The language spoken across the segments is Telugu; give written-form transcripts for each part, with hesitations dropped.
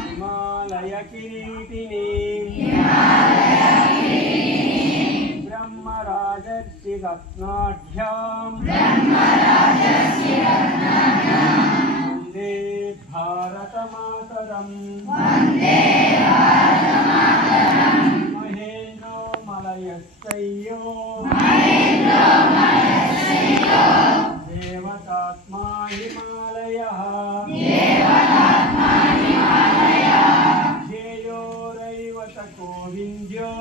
हिमालय किरीटिनी ब्रह्मराजर्षि रत्नाढ्यां वन्दे भारतमातरम् महेन्द्रो मलयस्तय्यो देवतात्मा हिमालयः ध्येयोरैवत गोविन्द्यो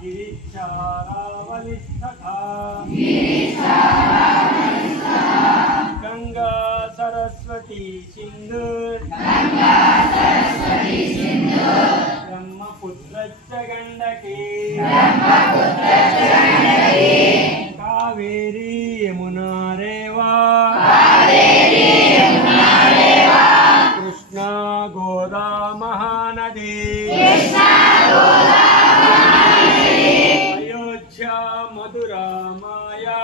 गिरिचारावलिस्तथा गंगा सरस्वती सिंधु ब्रह्मपुत्रश्च गण्डकी कावेरी यमुना रेवा कृष्णा गोदा महानदी अयोध्या मधुरा माया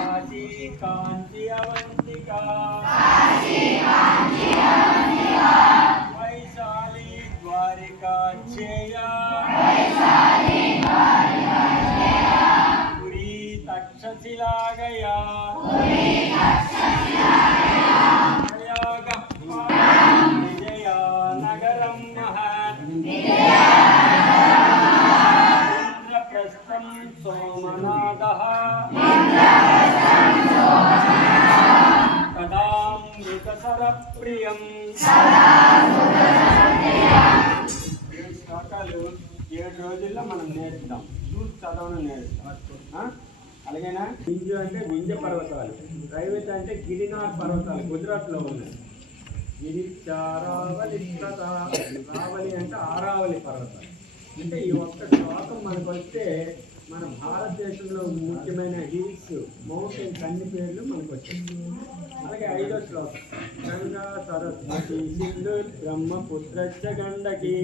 काशी कांची अवंतिका वैशाली द्वारिका चेया पुरी तक्षशिला गया विजया नगरम महत् इंद्रप्रस्थं सोमनाथः कदामृतसरप्रियम् శ్లోకాలు 7 రోజుల్లో మనం నేర్చుదాం. చూసి చదవడం నేర్చుదాం. అలాగేనా? వింజు అంటే వింజ పర్వతాలు, రైవత అంటే గిరినార్ పర్వతాలు గుజరాత్లో ఉన్నాయి. గిరిచారావలి రావలి అంటే ఆరావలి పర్వతాలు. అంటే ఈ ఒక్క శ్లోకం మనకు వస్తే మన భారతదేశంలో ముఖ్యమైన హిల్స్ మౌంటైన్స్ అన్ని పేర్లు మనకు వచ్చాయి. అలాగే 5వ శ్లోకం గంగా సరస్వతి సింధు బ్రహ్మపుత్రశ్చ గండకి